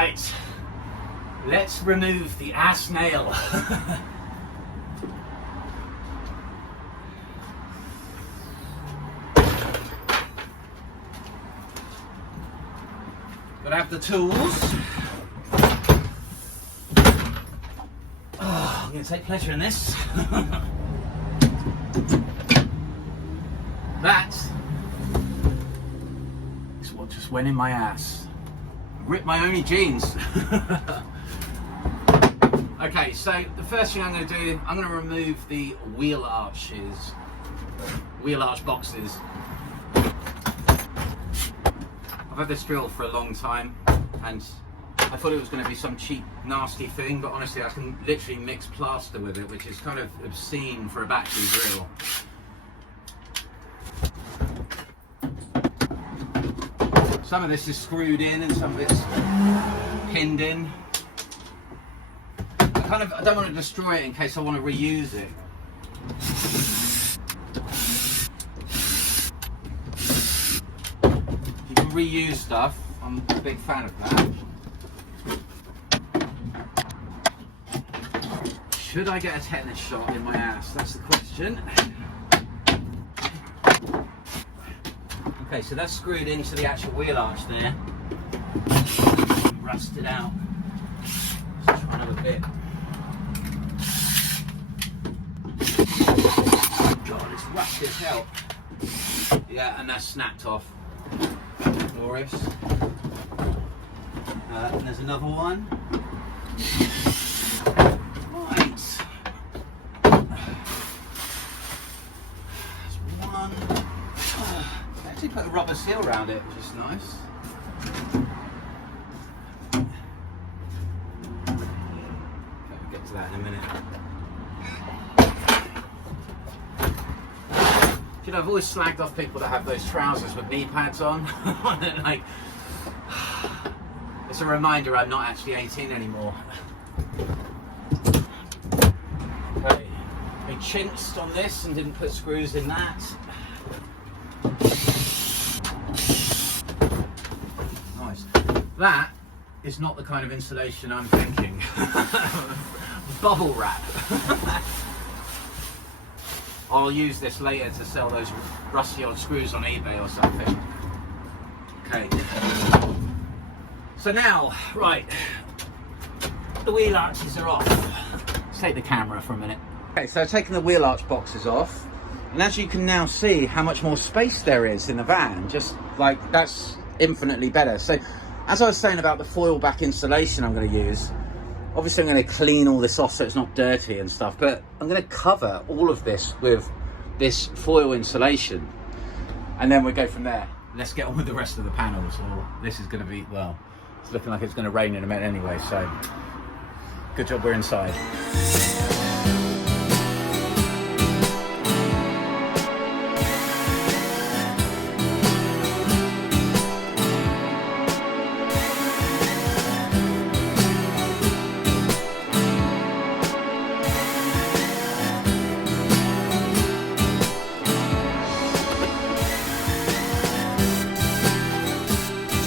Right, let's remove the ass nail. Gotta have the tools. Oh, I'm gonna take pleasure in this. That is what just went in my ass. Ripped my only jeans. Okay, so the first thing I'm going to do, I'm going to remove the wheel arch boxes. I've had this drill for a long time and I thought it was going to be some cheap nasty thing, but honestly I can literally mix plaster with it, which is kind of obscene for a battery drill. Some of this is screwed in and some of it's pinned in. I don't want to destroy it in case I want to reuse it. You can reuse stuff. I'm a big fan of that. Should I get a tetanus shot in my ass? That's the question. Okay, so that's screwed into the actual wheel arch there. Rusted out. Let's try another bit. God, it's rusty as hell. Yeah, and that's snapped off. Glorious. And there's another one. Right. There's one. Actually put a rubber seal around it, which is nice. Okay, we'll get to that in a minute. You know, I've always slagged off people that have those trousers with knee pads on. Like, it's a reminder I'm not actually 18 anymore. Okay, I chinced on this and didn't put screws in that. Nice. That is not the kind of insulation I'm thinking. Bubble wrap. I'll use this later to sell those rusty old screws on eBay or something. Okay. So now, right, the wheel arches are off. Let's take the camera for a minute. Okay, so I've taken the wheel arch boxes off, and as you can now see how much more space there is in the van, just like that's infinitely better. So as I was saying about the foil back insulation I'm going to use, obviously I'm going to clean all this off so it's not dirty and stuff, but I'm going to cover all of this with this foil insulation and then we'll go from there. Let's get on with the rest of the panels, or this is going to be, well, it's looking like it's going to rain in a minute anyway, so good job we're inside.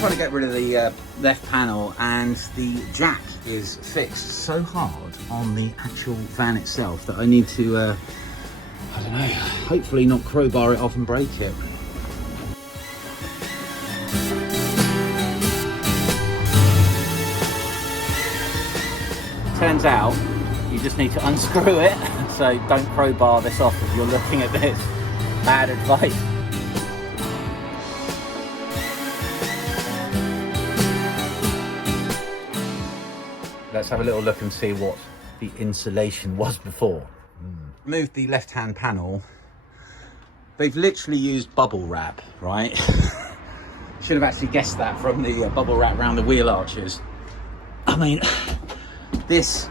Trying to get rid of the left panel, and the jack is fixed so hard on the actual van itself that I need to, I don't know, hopefully not crowbar it off and break it. Turns out you just need to unscrew it, so don't crowbar this off if you're looking at this. Bad advice. Let's have a little look and see what the insulation was before. Moved the left-hand panel. They've literally used bubble wrap, right? Should have actually guessed that from the bubble wrap around the wheel arches. I mean, this,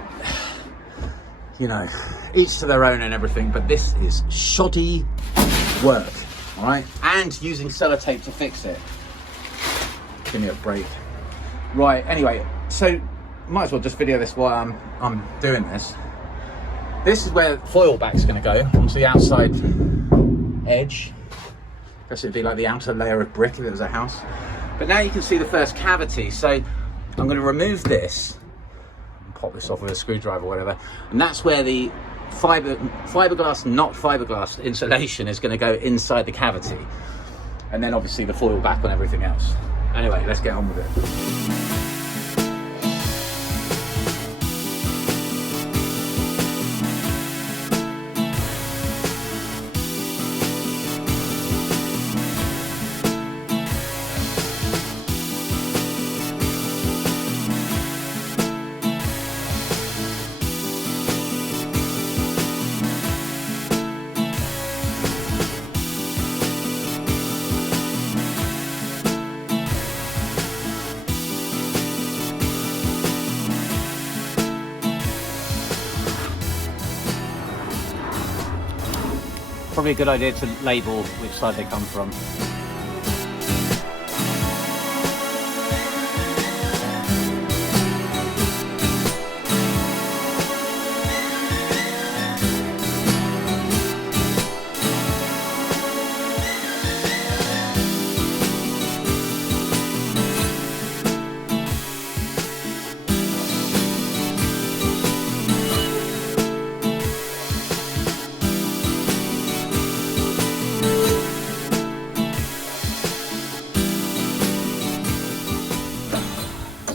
you know, each to their own and everything, but this is shoddy work, all right? And using sellotape to fix it. Give me a break. Right, anyway, so might as well just video this while I'm doing this. This is where the foil back's going to go, onto the outside edge. I guess it'd be like the outer layer of brick if it was a house. But now you can see the first cavity. So I'm going to remove this, pop this off with a screwdriver or whatever, and that's where the fiberglass, not fiberglass insulation is going to go inside the cavity, and then obviously the foil back on everything else. Anyway, let's get on with it. Probably a good idea to label which side they come from.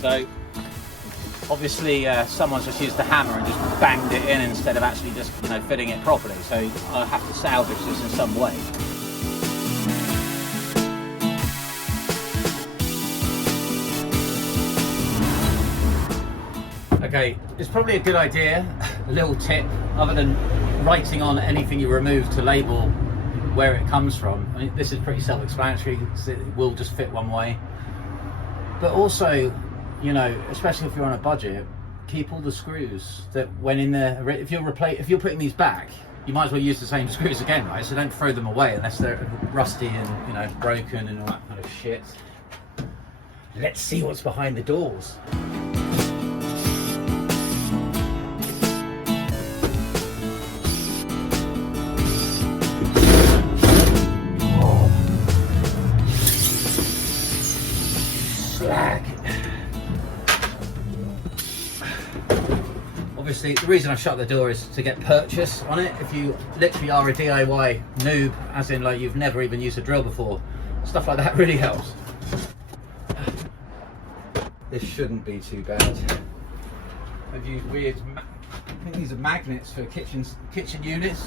So obviously someone's just used the hammer and just banged it in instead of actually just, you know, fitting it properly. So I'll have to salvage this in some way. Okay, it's probably a good idea, a little tip, other than writing on anything you remove to label where it comes from. I mean, this is pretty self-explanatory, it will just fit one way. But also, you know, especially if you're on a budget, keep all the screws that went in there. If you're putting these back, you might as well use the same screws again, right? So don't throw them away unless they're rusty and, you know, broken and all that kind of shit. Let's see what's behind the doors. Slag. Obviously, the reason I shut the door is to get purchase on it. If you literally are a DIY noob, as in like you've never even used a drill before, stuff like that really helps. This shouldn't be too bad. I've used weird, I think these are magnets for kitchen units.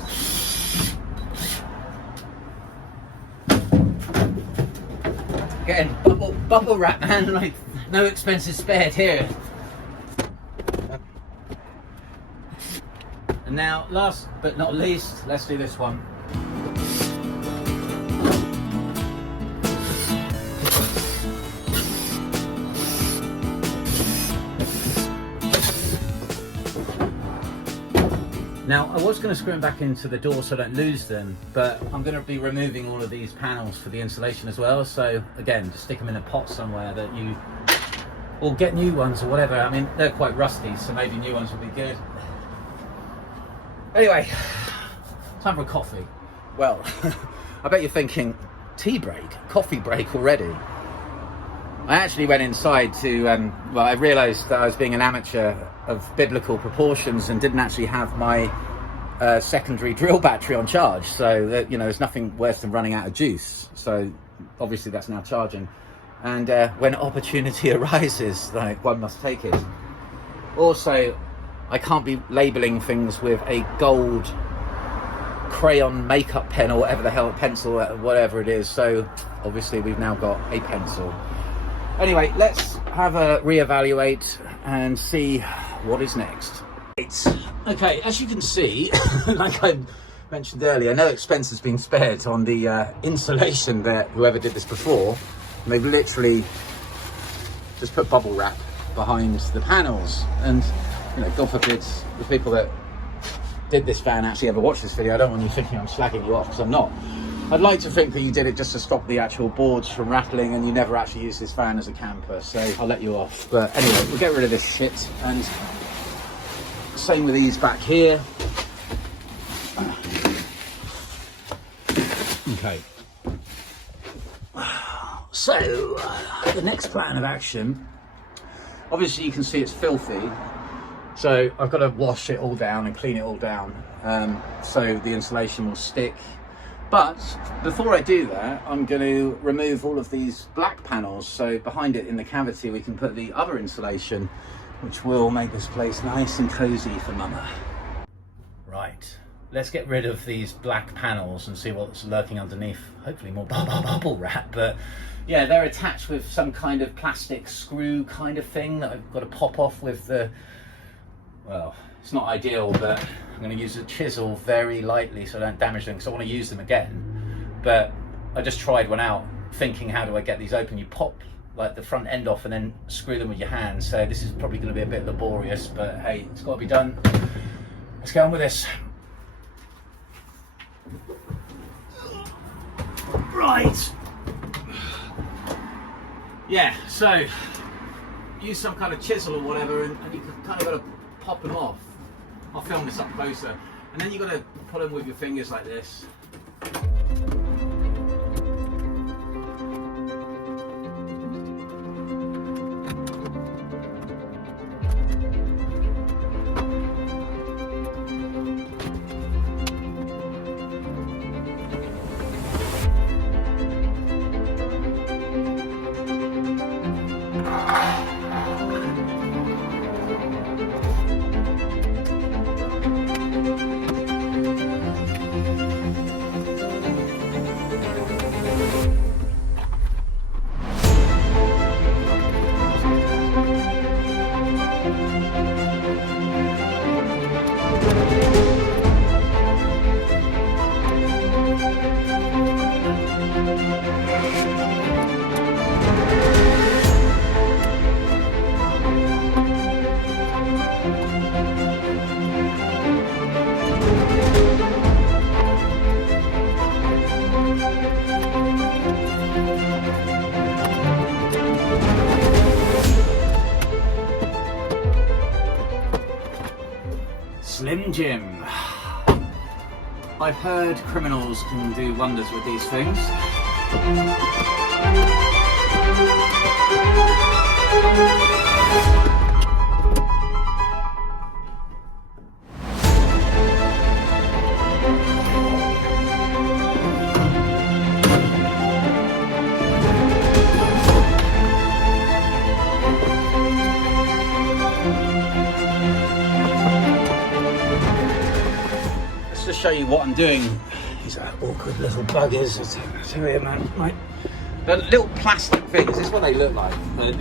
Again, bubble wrap, man, like no expenses spared here. And now, last but not least, let's do this one. Now, I was going to screw them back into the door so I don't lose them, but I'm going to be removing all of these panels for the insulation as well. So again, just stick them in a pot somewhere that you, or get new ones or whatever. I mean, they're quite rusty, so maybe new ones will be good. Anyway, time for a coffee. Well, I bet you're thinking, tea break, coffee break already. I actually went inside to, well, I realised that I was being an amateur of biblical proportions and didn't actually have my secondary drill battery on charge. So, that, you know, there's nothing worse than running out of juice. So, obviously that's now charging. And when opportunity arises, like, one must take it. Also, I can't be labelling things with a gold crayon makeup pen or whatever the hell, pencil, whatever it is. So, obviously we've now got a pencil. Anyway, let's have a reevaluate and see what is next. Okay, as you can see, like I mentioned earlier, no expense has been spared on the insulation that whoever did this before. And they've literally just put bubble wrap behind the panels. And, you know, God forbid the people that did this fan actually ever watch this video. I don't want you thinking I'm slagging you off, because I'm not. I'd like to think that you did it just to stop the actual boards from rattling and you never actually used this fan as a camper, so I'll let you off. But anyway, we'll get rid of this shit, and same with these back here. Okay. So, the next plan of action Obviously you can see it's filthy, so I've got to wash it all down and clean it all down, so the insulation will stick. But before I do that, I'm going to remove all of these black panels, so behind it in the cavity we can put the other insulation, which will make this place nice and cozy for Mama. Right, let's get rid of these black panels and see what's lurking underneath. Hopefully more bubble wrap, but yeah, they're attached with some kind of plastic screw kind of thing that I've got to pop off with the, well, it's not ideal, but I'm going to use a chisel very lightly so I don't damage them, because I want to use them again. But I just tried one out thinking, how do I get these open? You pop like the front end off and then screw them with your hand. So this is probably going to be a bit laborious, but hey, it's got to be done. Let's get on with this. Right. Yeah, so use some kind of chisel or whatever, and you kind of got to pop them off. I'll film this up closer. And then you've got to pull them with your fingers like this. Slim Jim. I've heard criminals can do wonders with these things. Show you what I'm doing. These are awkward little buggers. It's here, man. Right. They're little plastic things. This is what they look like. They're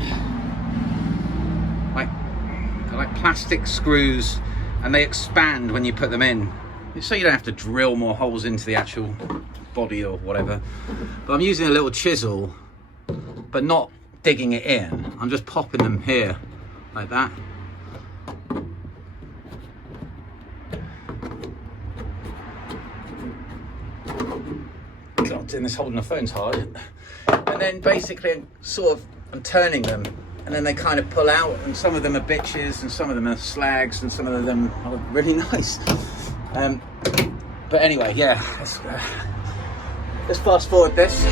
like plastic screws, and they expand when you put them in, so you don't have to drill more holes into the actual body or whatever. But I'm using a little chisel, but not digging it in. I'm just popping them here like that. God, doing this holding the phone's hard. And then basically I'm turning them, and then they kind of pull out, and some of them are bitches and some of them are slags and some of them are really nice. But anyway, yeah, let's fast forward this.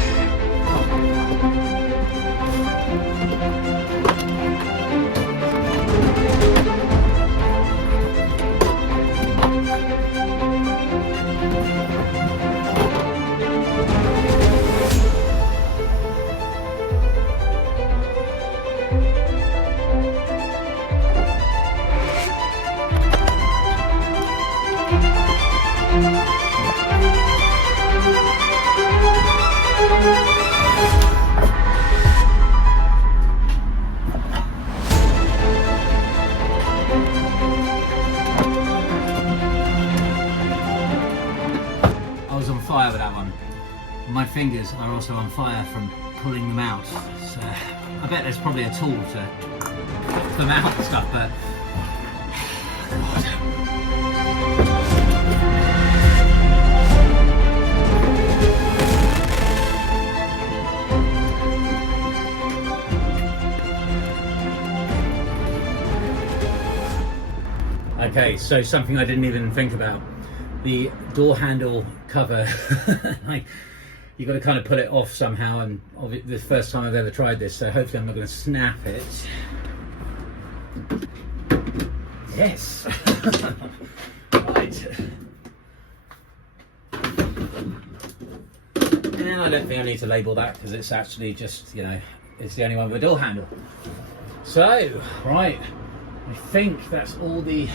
Fire with that one. My fingers are also on fire from pulling them out, so I bet there's probably a tool to put them out and stuff, but okay, so something I didn't even think about. The door handle cover, like, you've got to kind of pull it off somehow, and this is the first time I've ever tried this, so hopefully I'm not going to snap it. Yes. Right. And I don't think I need to label that because it's actually just, you know, it's the only one with a door handle. So, right, I think that's all the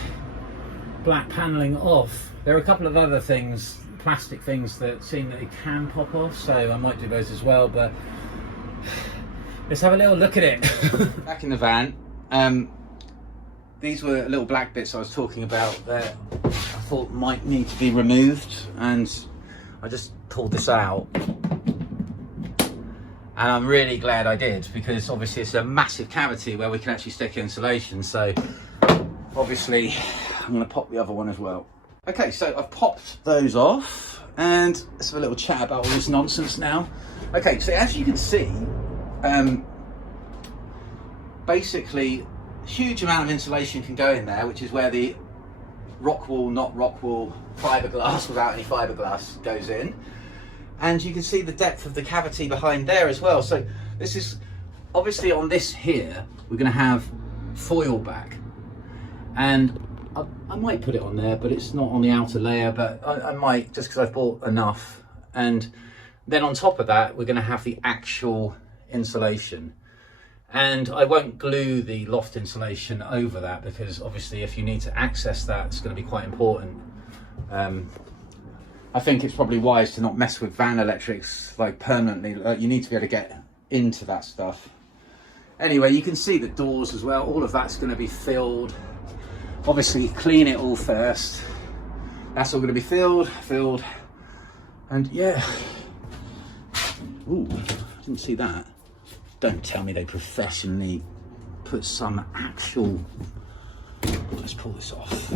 black panelling off. There are a couple of other things, plastic things, that seem that it can pop off, so I might do those as well, but let's have a little look at it. Back in the van, these were little black bits I was talking about that I thought might need to be removed, and I just pulled this out. And I'm really glad I did, because obviously it's a massive cavity where we can actually stick insulation. So obviously I'm going to pop the other one as well. Okay, so I've popped those off and let's have a little chat about all this nonsense now. Okay, so as you can see, basically a huge amount of insulation can go in there, which is where the rock wool, not rock wool, fiberglass without any fiberglass goes in. And you can see the depth of the cavity behind there as well. So this is obviously, on this here, we're going to have foil back, and I might put it on there, but it's not on the outer layer, but I might, just because I've bought enough. And then on top of that, we're going to have the actual insulation, and I won't glue the loft insulation over that, because obviously if you need to access that, it's going to be quite important. I think it's probably wise to not mess with van electrics like permanently. You need to be able to get into that stuff. Anyway, you can see the doors as well. All of that's going to be filled. Obviously, clean it all first. That's all going to be filled. And yeah. Ooh, I didn't see that. Don't tell me they professionally put some actual... Let's pull this off.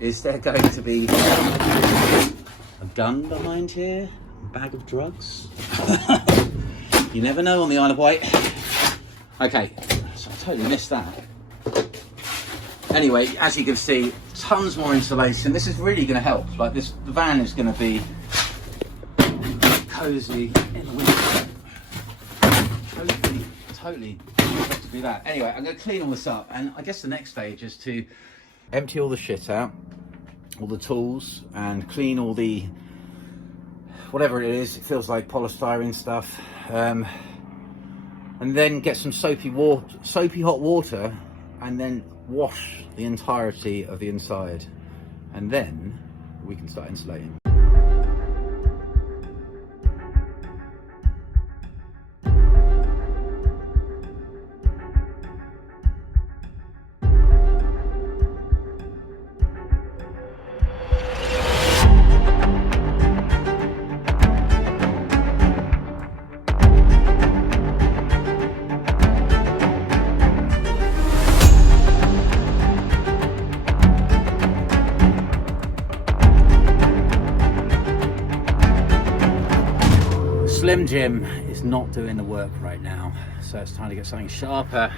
Is there going to be a gun behind here? A bag of drugs? You never know on the Isle of Wight. Okay, so I totally missed that. Anyway, as you can see, tons more insulation. This is really going to help. Like this, the van is going to be cozy in the winter. Totally to do that. Anyway, I'm going to clean all this up, and I guess the next stage is to empty all the shit out, all the tools, and clean all the whatever it is. It feels like polystyrene stuff, and then get some soapy hot water, and then wash the entirety of the inside, and then we can start insulating. Slim Jim is not doing the work right now, so it's time to get something sharper.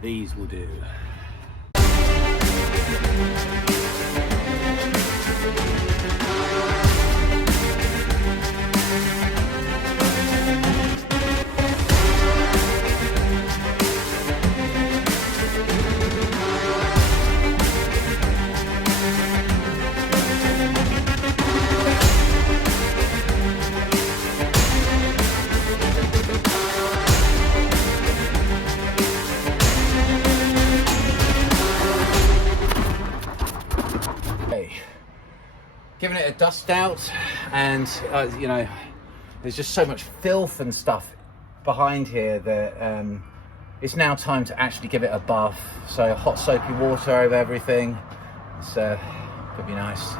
These will do. Giving it a dust out, and you know, there's just so much filth and stuff behind here that it's now time to actually give it a bath. So hot soapy water over everything. It's could be nice.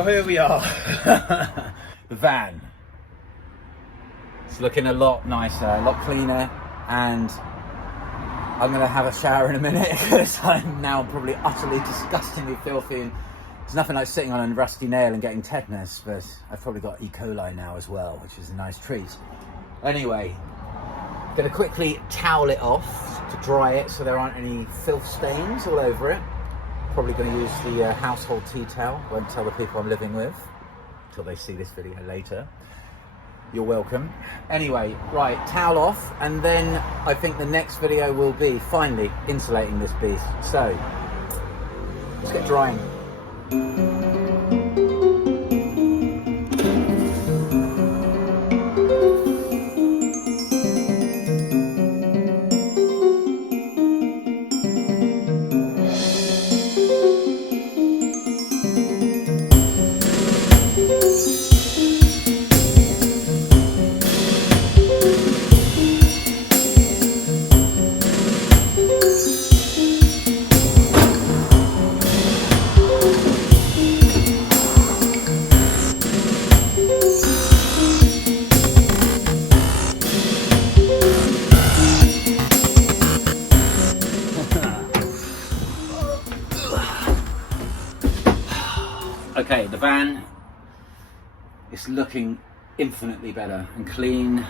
Well, here we are. The van. It's looking a lot nicer, a lot cleaner, and I'm going to have a shower in a minute because I'm now probably utterly disgustingly filthy, and there's nothing like sitting on a rusty nail and getting tetanus, but I've probably got E. coli now as well, which is a nice treat. Anyway, going to quickly towel it off to dry it so there aren't any filth stains all over it. Probably going to use the household tea towel. Won't tell the people I'm living with until they see this video later. You're welcome. Anyway, right, towel off, and then I think the next video will be finally insulating this beast. So let's get drying. Okay, the van is looking infinitely better and clean,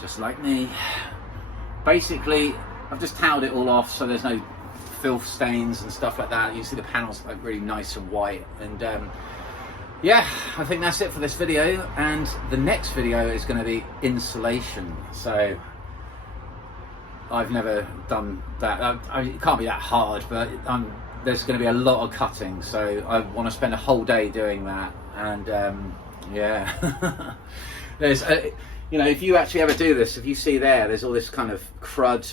just like me. Basically, I've just toweled it all off so there's no filth stains and stuff like that. You see the panels like really nice and white, and yeah, I think that's it for this video, and the next video is going to be insulation. So I've never done that. It can't be that hard, but there's going to be a lot of cutting, so I want to spend a whole day doing that. And yeah, there's you know, if you actually ever do this, if you see there's all this kind of crud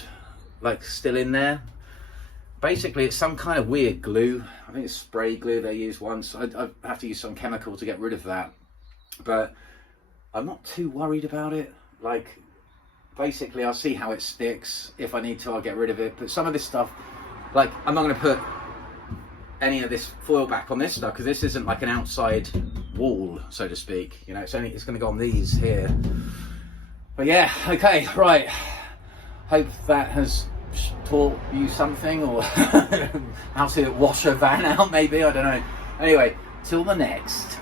like still in there. Basically it's some kind of weird glue. I think it's spray glue they use once. I have to use some chemical to get rid of that, but I'm not too worried about it. Like, basically I'll see how it sticks. If I need to, I'll get rid of it. But some of this stuff, like, I'm not going to put any of this foil back on this stuff because this isn't like an outside wall, so to speak. You know, it's going to go on these here. But yeah, okay, right. Hope that has taught you something, or how to wash a van out, maybe, I don't know. Anyway, till the next.